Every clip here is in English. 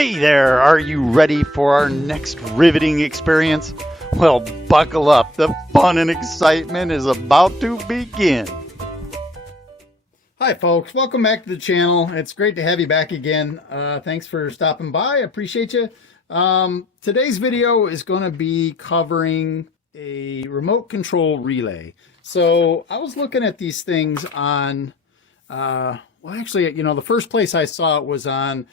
Hey there, are you ready for our next riveting experience? Well, buckle up, the fun and excitement is about to begin. Hi folks, welcome back to the channel. It's great to have you back again. Thanks for stopping by, I appreciate you. Today's video is going to be covering a remote control relay. So I was looking at these things on, well actually, you know, the first place I saw it was on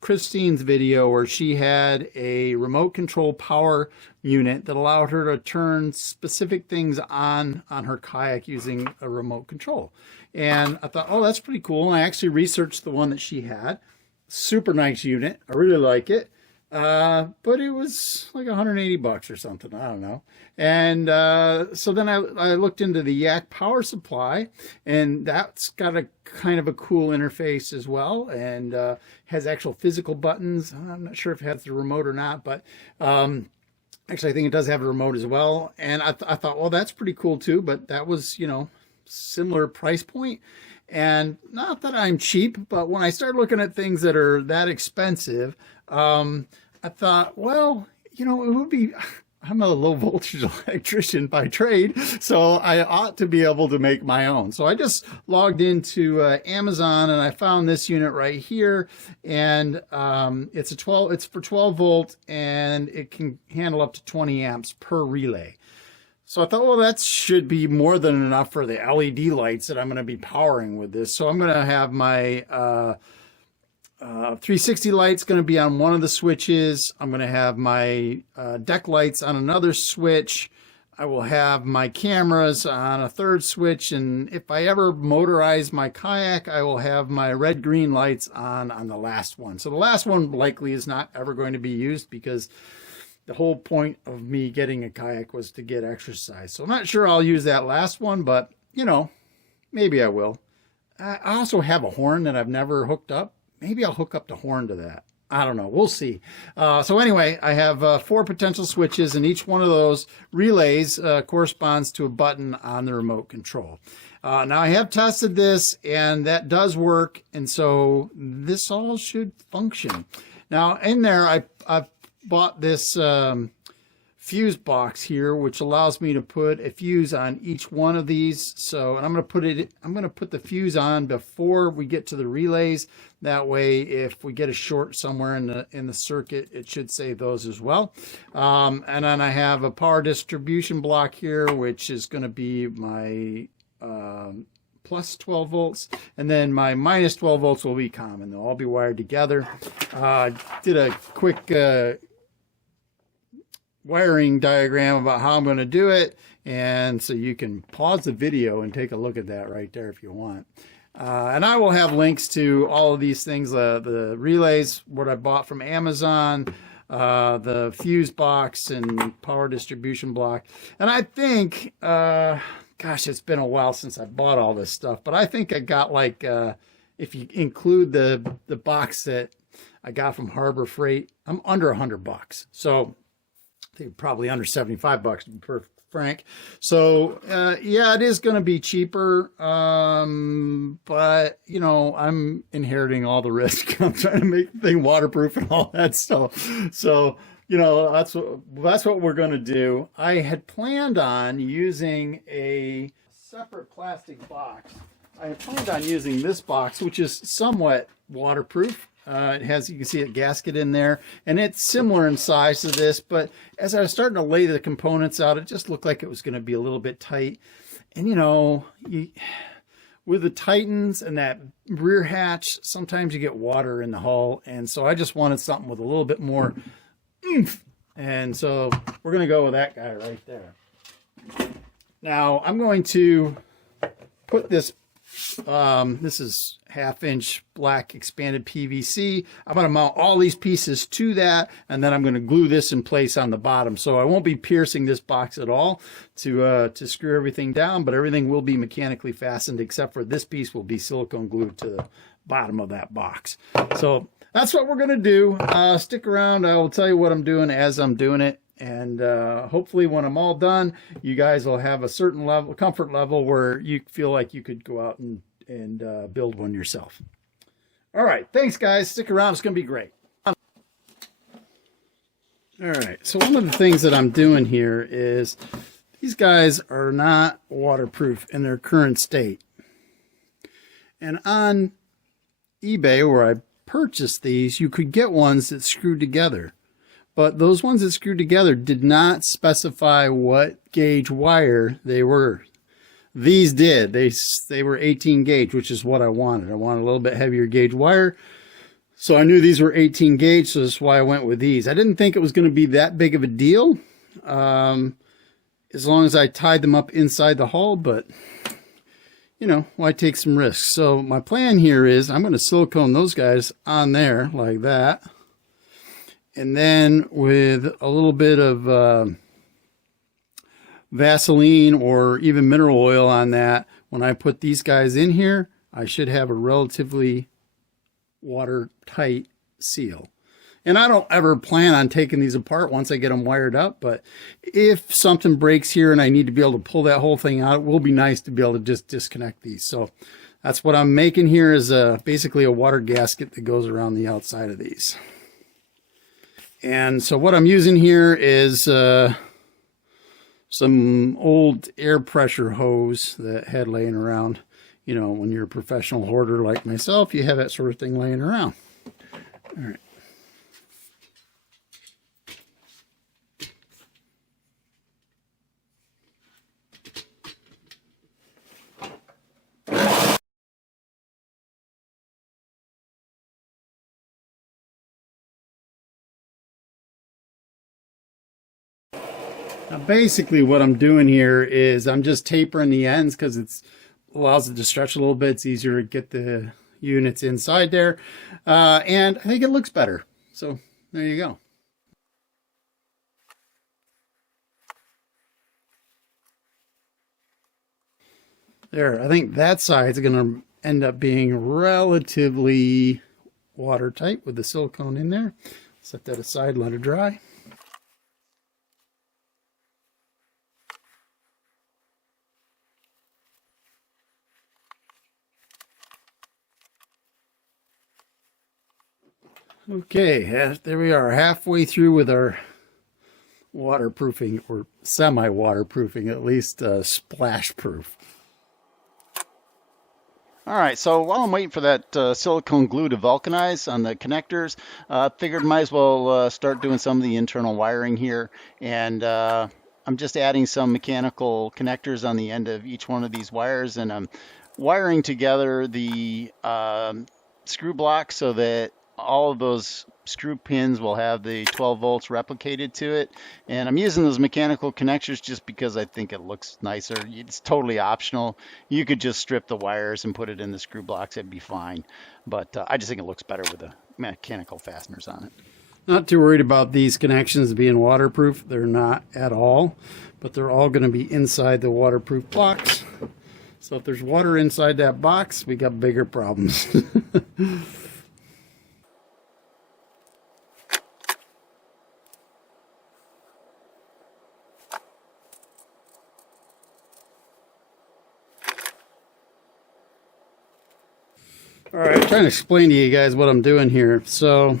Kristine's video where she had a remote control power unit that allowed her to turn specific things on her kayak using a remote control. And I thought, oh, that's pretty cool. And I actually researched the one that she had. Super nice unit. I really like it. But it was like 180 bucks or something. I don't know. And so then I looked into the YakPower supply, and that's got a kind of a cool interface as well, and has actual physical buttons. I'm not sure if it has the remote or not, but actually I think it does have a remote as well. And I thought, well, that's pretty cool too, but that was, you know, similar price point. And not that I'm cheap, but when I started looking at things that are that expensive, I thought, well, you know, it would be, I'm a low voltage electrician by trade, so I ought to be able to make my own. So I just logged into Amazon and I found this unit right here, and it's for 12 volt and it can handle up to 20 amps per relay. So I thought, well, that should be more than enough for the LED lights that I'm going to be powering with this. So I'm going to have my 360 lights going to be on one of the switches. I'm going to have my deck lights on another switch. I will have my cameras on a third switch. And if I ever motorize my kayak, I will have my red-green lights on the last one. So the last one likely is not ever going to be used because the whole point of me getting a kayak was to get exercise. So I'm not sure I'll use that last one, but, you know, maybe I will. I also have a horn that I've never hooked up. Maybe I'll hook up the horn to that. I don't know. We'll see. So anyway, I have 4 potential switches, and each one of those relays corresponds to a button on the remote control. Now, I have tested this, and that does work, and so this all should function. Now, in there, I've bought this fuse box here, which allows me to put a fuse on each one of these. So, and I'm going to put the fuse on before we get to the relays. That way, if we get a short somewhere in the circuit, it should save those as well. And then I have a power distribution block here, which is going to be my plus 12 volts, and then my minus 12 volts will be common. They'll all be wired together. Did a quick wiring diagram about how I'm going to do it, and so you can pause the video and take a look at that right there if you want. And I will have links to all of these things, the relays, what I bought from Amazon, the fuse box and power distribution block. And I think, gosh, it's been a while since I bought all this stuff, but I think I got like, if you include the box that I got from Harbor Freight, I'm under $100. So I think probably under 75 bucks to be perfect frank. So yeah, it is going to be cheaper, but you know, I'm inheriting all the risk. I'm trying to make the thing waterproof and all that stuff. So you know, that's what we're going to do. I had planned on using a separate plastic box. I had planned on using this box, which is somewhat waterproof. It has, you can see a gasket in there, and it's similar in size to this, but as I was starting to lay the components out, it just looked like it was going to be a little bit tight. And you know, with the Titans and that rear hatch, sometimes you get water in the hull, and so I just wanted something with a little bit more oomph. And so we're going to go with that guy right there. Now I'm going to put this, this is 1/2-inch black expanded PVC. I'm going to mount all these pieces to that, and then I'm going to glue this in place on the bottom. So I won't be piercing this box at all to screw everything down, but everything will be mechanically fastened except for this piece will be silicone glued to the bottom of that box. So that's what we're going to do. Stick around. I will tell you what I'm doing as I'm doing it. And hopefully when I'm all done, you guys will have a certain level, comfort level where you feel like you could go out and build one yourself. All right. Thanks, guys. Stick around. It's going to be great. All right, so one of the things that I'm doing here is these guys are not waterproof in their current state. And on eBay, where I purchased these, you could get ones that screwed together. But those ones that screwed together did not specify what gauge wire they were. These did. They were 18 gauge, which is what I wanted. I wanted a little bit heavier gauge wire. So I knew these were 18 gauge, so that's why I went with these. I didn't think it was going to be that big of a deal, as long as I tied them up inside the hull, but, you know, why take some risks? So my plan here is I'm going to silicone those guys on there like that. And then with a little bit of Vaseline or even mineral oil on that, when I put these guys in here, I should have a relatively watertight seal. And I don't ever plan on taking these apart once I get them wired up, but if something breaks here and I need to be able to pull that whole thing out, it will be nice to be able to just disconnect these. So that's what I'm making here, is basically a water gasket that goes around the outside of these. And so what I'm using here is some old air pressure hose that I had laying around. You know, when you're a professional hoarder like myself, you have that sort of thing laying around. All right. Now basically what I'm doing here is I'm just tapering the ends because it allows it to stretch a little bit. It's easier to get the units inside there. And I think it looks better. So there you go. There, I think that side's going to end up being relatively watertight with the silicone in there. Set that aside, let it dry. Okay, there we are, halfway through with our waterproofing, or semi-waterproofing, at least splash proof. All right, so while I'm waiting for that silicone glue to vulcanize on the connectors, figured might as well start doing some of the internal wiring here. And I'm just adding some mechanical connectors on the end of each one of these wires, and I'm wiring together the screw blocks so that all of those screw pins will have the 12 volts replicated to it. And I'm using those mechanical connectors just because I think it looks nicer. It's totally optional. You could just strip the wires and put it in the screw blocks. It'd be fine. But I just think it looks better with the mechanical fasteners on it. Not too worried about these connections being waterproof. They're not at all, but they're all going to be inside the waterproof box. So if there's water inside that box, we got bigger problems. All right, I'm trying to explain to you guys what I'm doing here. So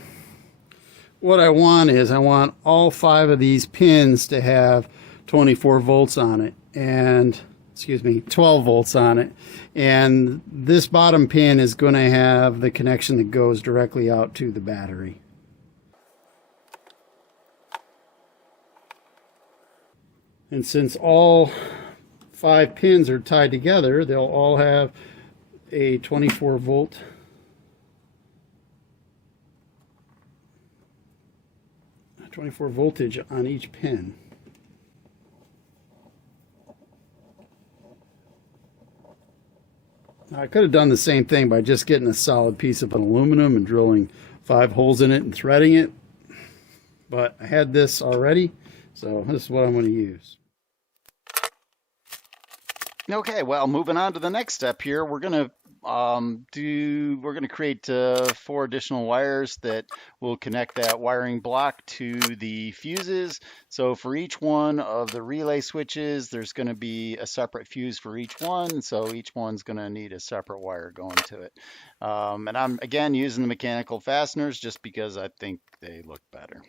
what I want is I want all 5 of these pins to have 24 volts on it, and 12 volts on it. And this bottom pin is going to have the connection that goes directly out to the battery. And since all 5 pins are tied together, they'll all have a 24 voltage on each pin. Now, I could have done the same thing by just getting a solid piece of aluminum and drilling 5 holes in it and threading it, but I had this already, so this is what I'm going to use. Okay, well, moving on to the next step here, we're going to create 4 additional wires that will connect that wiring block to the fuses. So for each one of the relay switches, there's going to be a separate fuse for each one. So each one's going to need a separate wire going to it. And I'm again using the mechanical fasteners just because I think they look better.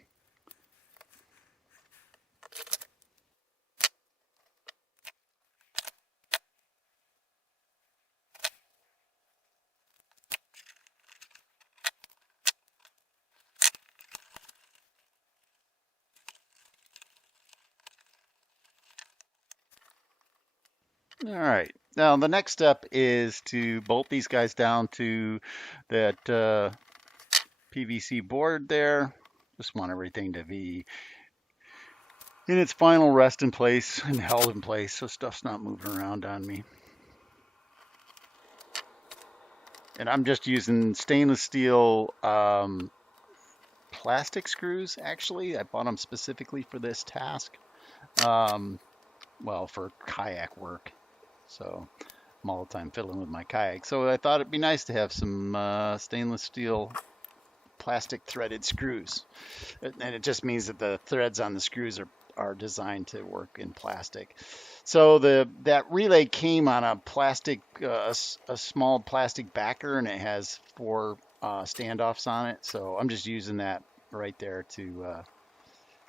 All right. Now the next step is to bolt these guys down to that PVC board there. Just want everything to be in its final rest in place and held in place so stuff's not moving around on me. And I'm just using stainless steel plastic screws, actually. I bought them specifically for this task. Um, well, for kayak work. So I'm all the time fiddling with my kayak. So I thought it'd be nice to have some stainless steel plastic threaded screws. And it just means that the threads on the screws are designed to work in plastic. So that relay came on a plastic, a small plastic backer, and it has four standoffs on it. So I'm just using that right there to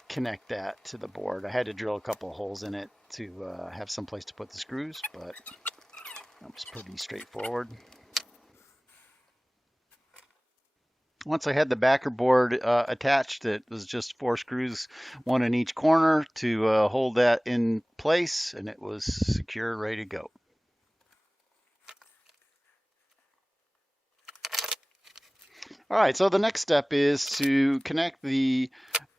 connect that to the board. I had to drill a couple of holes in it to have some place to put the screws, but that was pretty straightforward. Once I had the backer board attached, it was just four screws, one in each corner to hold that in place, and it was secure, ready to go. All right, so the next step is to connect the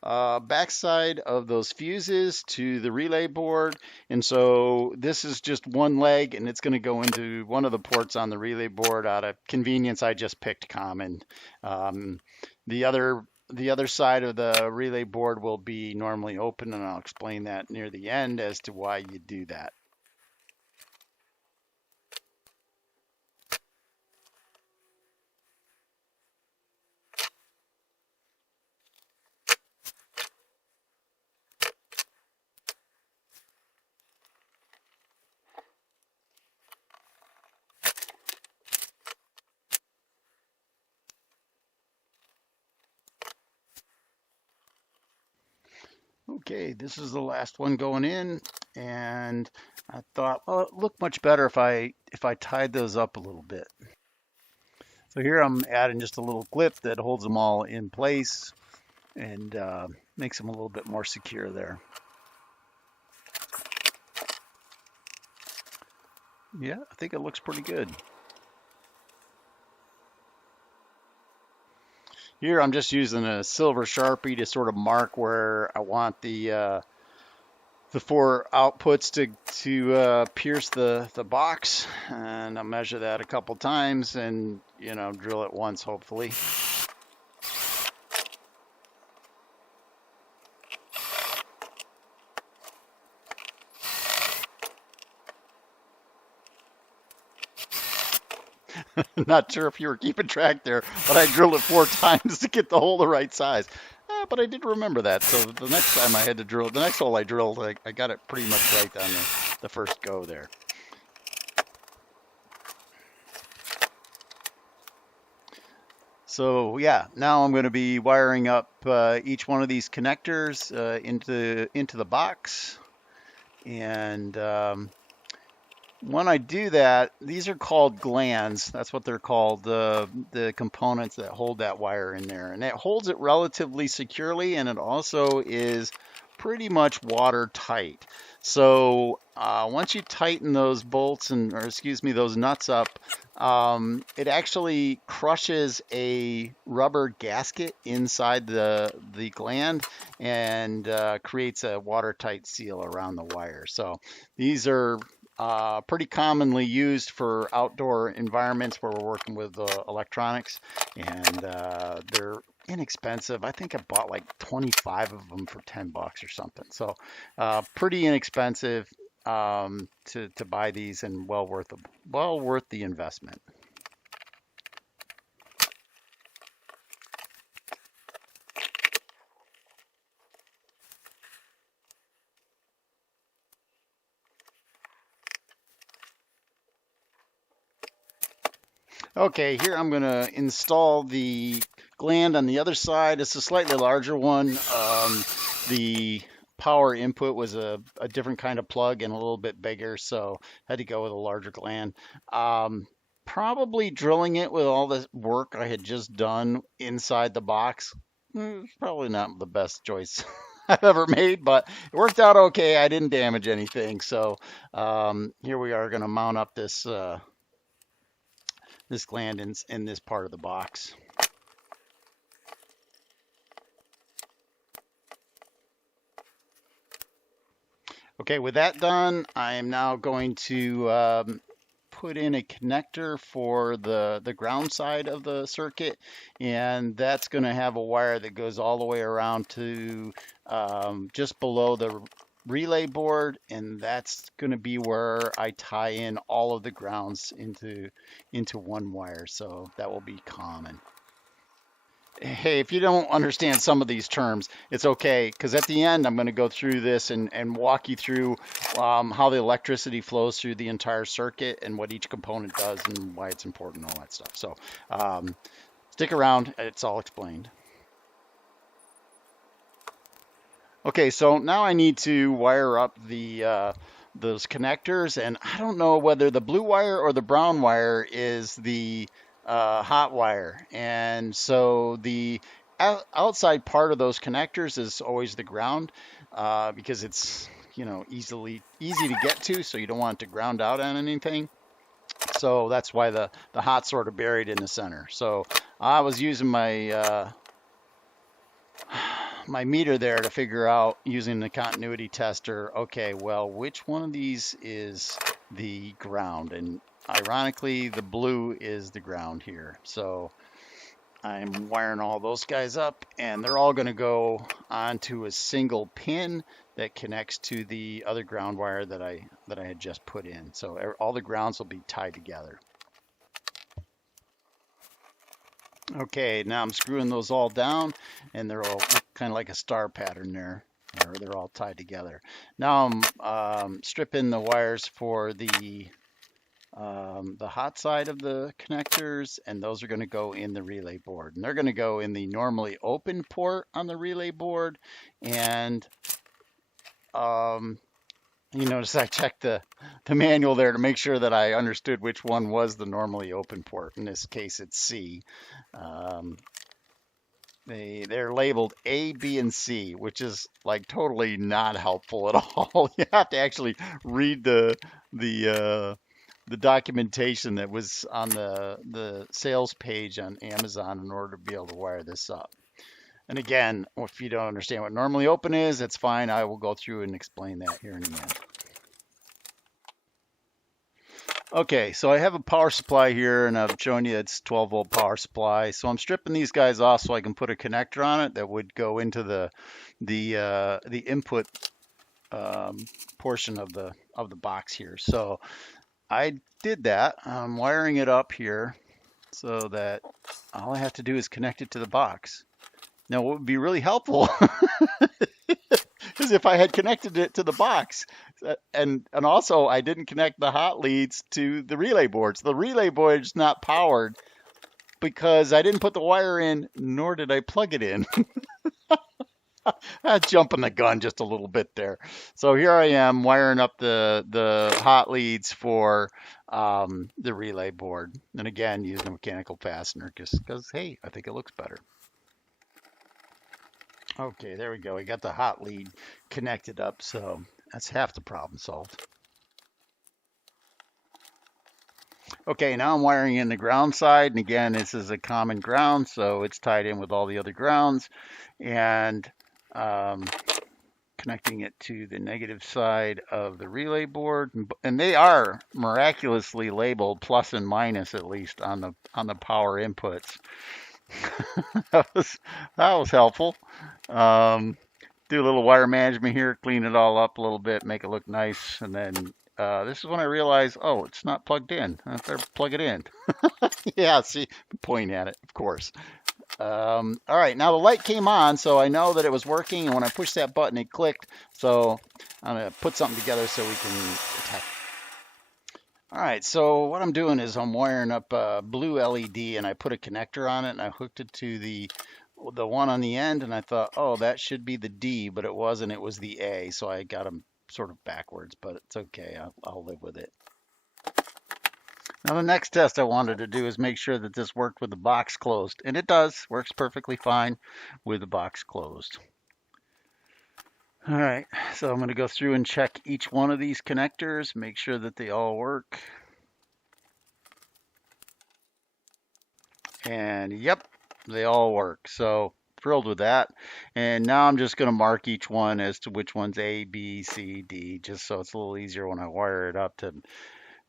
backside of those fuses to the relay board. And so this is just one leg, and it's going to go into one of the ports on the relay board. Out of convenience, I just picked common. Um, the other side of the relay board will be normally open, and I'll explain that near the end as to why you do that. Okay, this is the last one going in, and I thought, well, it looked much better if I tied those up a little bit. So here I'm adding just a little clip that holds them all in place and makes them a little bit more secure there. Yeah, I think it looks pretty good. Here I'm just using a silver Sharpie to sort of mark where I want the four outputs to pierce the box, and I'll measure that a couple times and drill it once hopefully. Not sure if you were keeping track there, but I drilled it 4 times to get the hole the right size. But I did remember that. So the next time I had to drill, the next hole I drilled, I got it pretty much right on the first go there. So yeah, now I'm going to be wiring up each one of these connectors into the box. And when I do that, these are called glands. That's what they're called, the components that hold that wire in there. And it holds it relatively securely, and it also is pretty much watertight. So once you tighten those bolts those nuts up, it actually crushes a rubber gasket inside the gland and creates a watertight seal around the wire. So these are pretty commonly used for outdoor environments where we're working with electronics, and they're inexpensive. I think I bought like 25 of them for $10 or something. So pretty inexpensive to buy these, and well worth the investment. Okay, here I'm going to install the gland on the other side. It's a slightly larger one. The power input was a different kind of plug and a little bit bigger, so I had to go with a larger gland. Probably drilling it with all the work I had just done inside the box, probably not the best choice. I've ever made, but it worked out okay. I didn't damage anything. So here we are going to mount up this gland in this part of the box. Okay, with that done, I am now going to put in a connector for the ground side of the circuit, and that's going to have a wire that goes all the way around to just below the relay board, and that's going to be where I tie in all of the grounds into one wire. So that will be common. Hey, if you don't understand some of these terms, it's okay, because at the end I'm going to go through this and walk you through how the electricity flows through the entire circuit and what each component does and why it's important and all that stuff. So stick around, it's all explained. Okay, so now I need to wire up those connectors, and I don't know whether the blue wire or the brown wire is the hot wire. And so the outside part of those connectors is always the ground because it's, easy to get to, so you don't want it to ground out on anything. So that's why the hot's sort of buried in the center. So I was using my my meter there to figure out, using the continuity tester, okay, well, which one of these is the ground? And ironically, the blue is the ground here. So I'm wiring all those guys up, and they're all going to go onto a single pin that connects to the other ground wire that I had just put in. So all the grounds will be tied together. Okay, now I'm screwing those all down, and they're all kind of like a star pattern there, or they're all tied together. Now I'm stripping the wires for the hot side of the connectors, and those are going to go in the relay board. And they're going to go in the normally open port on the relay board. And you notice I checked the manual there to make sure that I understood which one was the normally open port. In this case, it's C. They're labeled A, B, and C, which is like totally not helpful at all. You have to actually read the documentation that was on the sales page on Amazon in order to be able to wire this up. And again, if you don't understand what normally open is, that's fine. I will go through and explain that here in a minute. Okay, so I have a power supply here, and I've shown you it's 12-volt power supply. So I'm stripping these guys off so I can put a connector on it that would go into the input portion of the box here. So I did that. I'm wiring it up here so that all I have to do is connect it to the box. Now, what would be really helpful is if I had connected it to the box, and also I didn't connect the hot leads to the relay boards. The relay board is not powered because I didn't put the wire in, nor did I plug it in. Jumping the gun just a little bit there. So here I am wiring up the hot leads for the relay board, and again using a mechanical fastener just because, hey, I think it looks better. Okay, there we go. We got the hot lead connected up, so that's half the problem solved. Okay, now I'm wiring in the ground side, and again, this is a common ground, so it's tied in with all the other grounds, and connecting it to the negative side of the relay board, and they are miraculously labeled plus and minus, at least on the power inputs. that was helpful. Do a little wire management here, clean it all up a little bit, make it look nice, and then this is when I realized, oh, it's not plugged in. I better plug it in. Yeah, see, point at it, of course. All right, now the light came on, so I know that it was working, and when I pushed that button, it clicked. So I'm going to put something together so we can attack. All right, so what I'm doing is I'm wiring up a blue LED, and I put a connector on it, and I hooked it to the one on the end, and I thought, oh, that should be the D, but it wasn't. It was the A, so I got them sort of backwards, but it's okay. I'll live with it. Now the next test I wanted to do is make sure that this worked with the box closed, and it does. Works perfectly fine with the box closed. All right, so I'm going to go through and check each one of these connectors, make sure that they all work. And yep, they all work. So thrilled with that. And now I'm just going to mark each one as to which one's A, B, C, D, just so it's a little easier when I wire it up to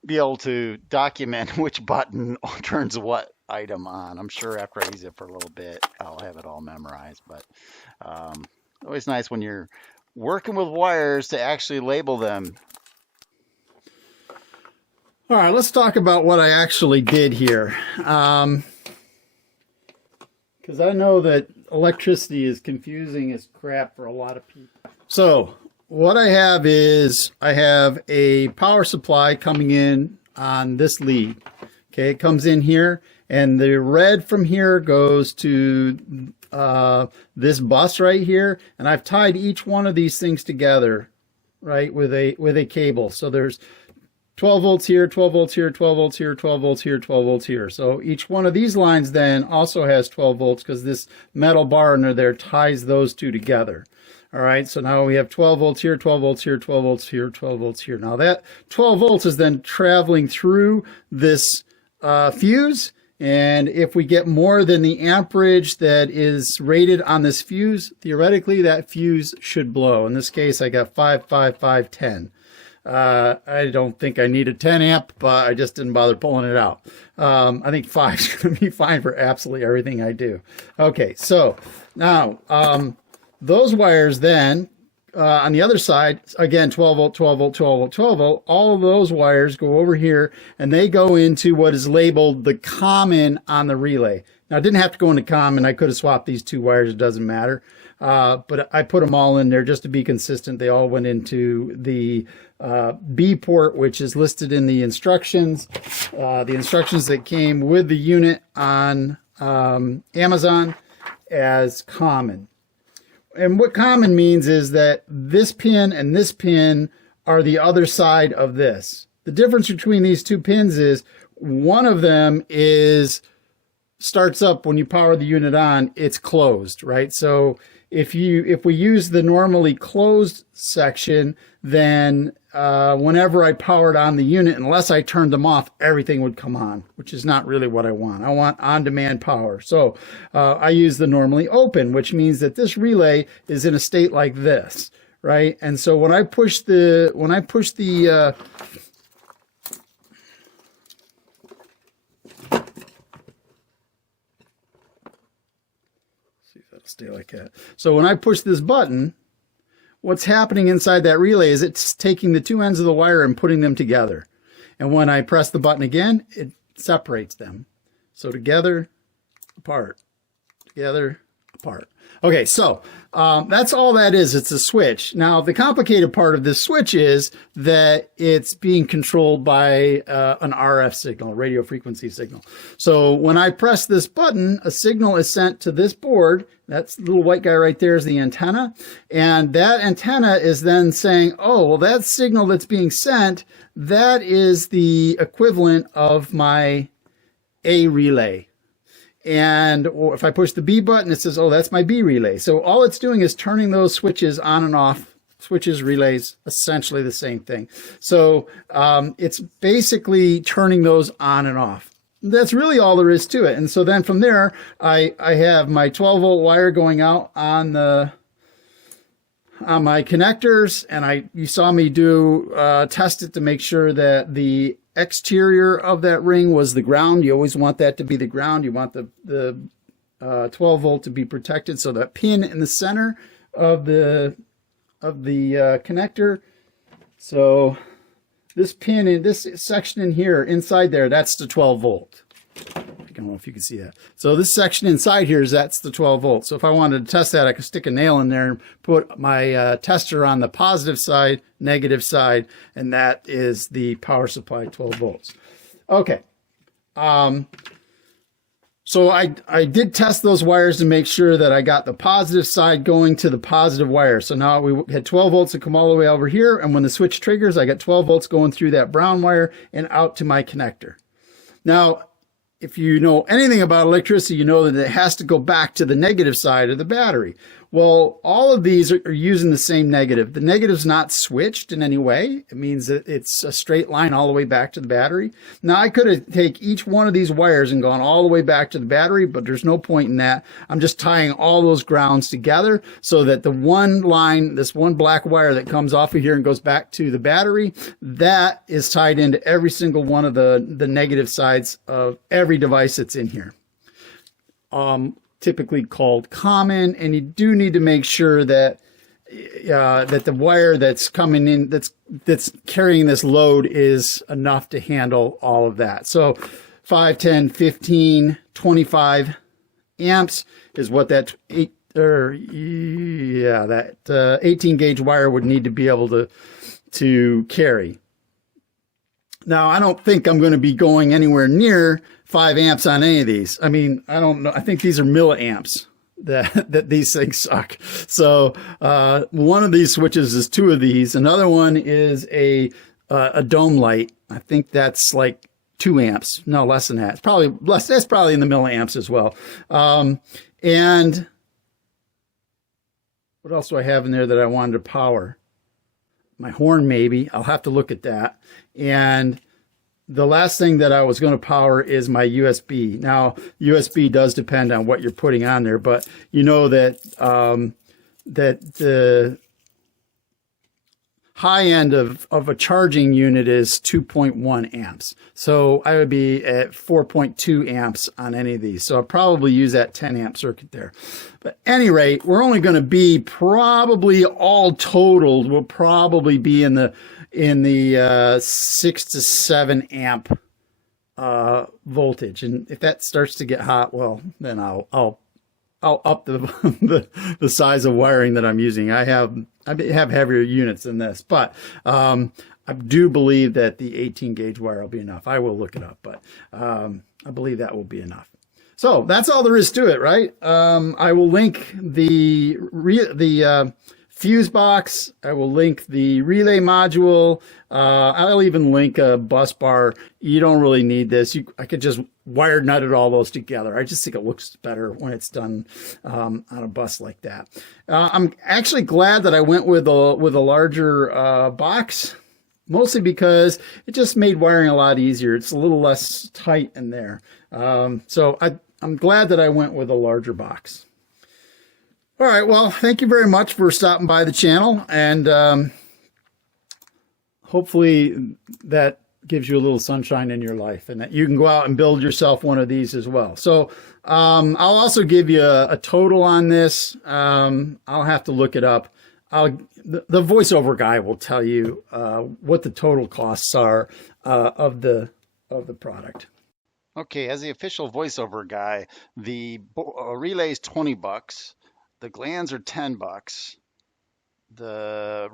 be able to document which button turns what item on. I'm sure after I use it for a little bit, I'll have it all memorized. But always nice when you're working with wires to actually label them. All right, let's talk about what I actually did here. Because I know that electricity is confusing as crap for a lot of people. So what I have is I have a power supply coming in on this lead. Okay, it comes in here, and the red from here goes to this bus right here, and I've tied each one of these things together, right, with a cable. So there's 12 volts here, 12 volts here, 12 volts here, 12 volts here, 12 volts here. So each one of these lines then also has 12 volts because this metal bar under there ties those two together. All right, so now we have 12 volts here, 12 volts here, 12 volts here, 12 volts here. Now that 12 volts is then traveling through this fuse, and if we get more than the amperage that is rated on this fuse, theoretically that fuse should blow. In this case, I got 5, 5, 5, 10. I don't think I need a 10 amp, but I just didn't bother pulling it out. I think 5 is going to be fine for absolutely everything I do. Okay, so now those wires then, on the other side, again, 12 volt, 12 volt, 12 volt, 12 volt, all of those wires go over here and they go into what is labeled the common on the relay. Now, it didn't have to go into common. I could have swapped these two wires. It doesn't matter. But I put them all in there just to be consistent. They all went into the B port, which is listed in the instructions. The instructions that came with the unit on Amazon as common. And what common means is that this pin and this pin are the other side of this. The difference between these two pins is one of them starts up when you power the unit on, it's closed, right? So if we use the normally closed section, then whenever I powered on the unit, unless I turned them off, everything would come on, which is not really what I want. I want on-demand power. So I use the normally open, which means that this relay is in a state like this, right? And so when I push the stay like that. So when I push this button, what's happening inside that relay is it's taking the two ends of the wire and putting them together. And when I press the button again, it separates them. So together, apart, together, apart. Okay, so that's all that is. It's a switch. Now, the complicated part of this switch is that it's being controlled by an RF signal, a radio frequency signal. So when I press this button, a signal is sent to this board. That's the little white guy right there is the antenna. And that antenna is then saying, oh, well, that signal that's being sent, that is the equivalent of my A relay. And if I push the B button, it says, oh, that's my B relay. So all it's doing is turning those switches on and off. Switches, relays, essentially the same thing. So it's basically turning those on and off. That's really all there is to it. And so then from there, I have my 12 volt wire going out on my connectors, and you saw me test it to make sure that the exterior of that ring was the ground. You always want that to be the ground. You want the 12 volt to be protected. So that pin in the center of the connector. So this pin in this section in here, inside there, that's the 12 volt. I don't know if you can see that. So this section inside here that's the 12 volts. So if I wanted to test that, I could stick a nail in there and put my tester on the positive side, negative side, and that is the power supply 12 volts. Okay. So I did test those wires to make sure that I got the positive side going to the positive wire. So now we had 12 volts that come all the way over here, and when the switch triggers, I got 12 volts going through that brown wire and out to my connector. Now, if you know anything about electricity, you know that it has to go back to the negative side of the battery. Well, all of these are using the same negative. The negative's not switched in any way. It means that it's a straight line all the way back to the battery. Now, I could have taken each one of these wires and gone all the way back to the battery, but there's no point in that. I'm just tying all those grounds together so that the one line, this one black wire that comes off of here and goes back to the battery, that is tied into every single one of the negative sides of every device that's in here. Typically called common, and you do need to make sure that that the wire that's coming in, that's carrying this load, is enough to handle all of that. So 5, 10, 15, 25 amps is what that 18 gauge wire would need to be able to carry. Now, I don't think I'm going to be going anywhere near 5 amps on any of these. I mean, I don't know. I think these are milliamps that these things suck. So one of these switches is 2 of these. Another one is a dome light. I think that's like 2 amps. No, less than that. It's probably less. That's probably in the milliamps as well. And what else do I have in there that I wanted to power? My horn, maybe. I'll have to look at that. And the last thing that I was going to power is my USB. Now, USB does depend on what you're putting on there, but you know that that the high end of a charging unit is 2.1 amps. So I would be at 4.2 amps on any of these. So I'll probably use that 10 amp circuit there. But at any rate, we're only going to be probably all totaled, we'll probably be in the 6 to 7 amp voltage. And if that starts to get hot, well, then I'll up the size of wiring that I'm using. I have heavier units than this, but I do believe that the 18 gauge wire will be enough. I will look it up, but I believe that will be enough. So that's all there is to it, right? I will link the fuse box. I will link the relay module. I'll even link a bus bar. You don't really need this. I could just wire nutted all those together. I just think it looks better when it's done on a bus like that. I'm actually glad that I went with a larger box, mostly because it just made wiring a lot easier. It's a little less tight in there. So I'm glad that I went with a larger box. All right, well, thank you very much for stopping by the channel, and hopefully that gives you a little sunshine in your life, and that you can go out and build yourself one of these as well. So I'll also give you a total on this. I'll have to look it up. The voiceover guy will tell you what the total costs are of the product. Okay, as the official voiceover guy, the relay is $20. The glands are $10. The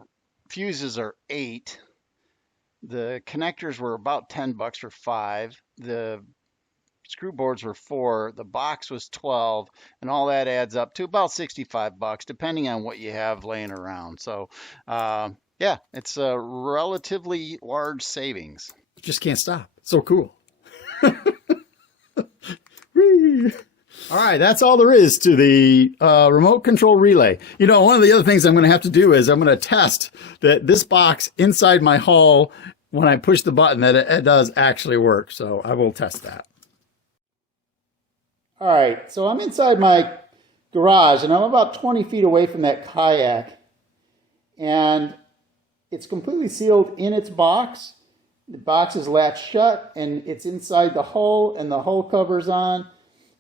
fuses are $8. The connectors were about $10 for 5. The screw boards were $4. The box was $12, and all that adds up to about $65, depending on what you have laying around. So, yeah, it's a relatively large savings. Just can't stop. So cool. All right, that's all there is to the remote control relay. You know, one of the other things I'm going to have to do is I'm going to test that this box inside my hull, when I push the button, that it does actually work. So I will test that. All right, so I'm inside my garage, and I'm about 20 feet away from that Kayak. And it's completely sealed in its box. The box is latched shut, and it's inside the hull, and the hull cover's on.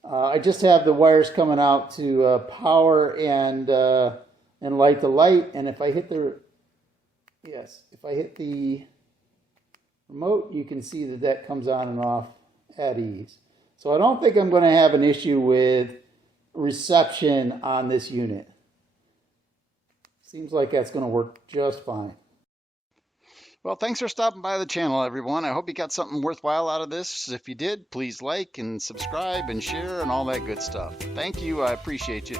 I just have the wires coming out to power and light the light. And if I hit the remote, you can see that comes on and off at ease. So I don't think I'm going to have an issue with reception on this unit. Seems like that's going to work just fine. Well, thanks for stopping by the channel, everyone. I hope you got something worthwhile out of this. If you did, please like and subscribe and share and all that good stuff. Thank you. I appreciate you.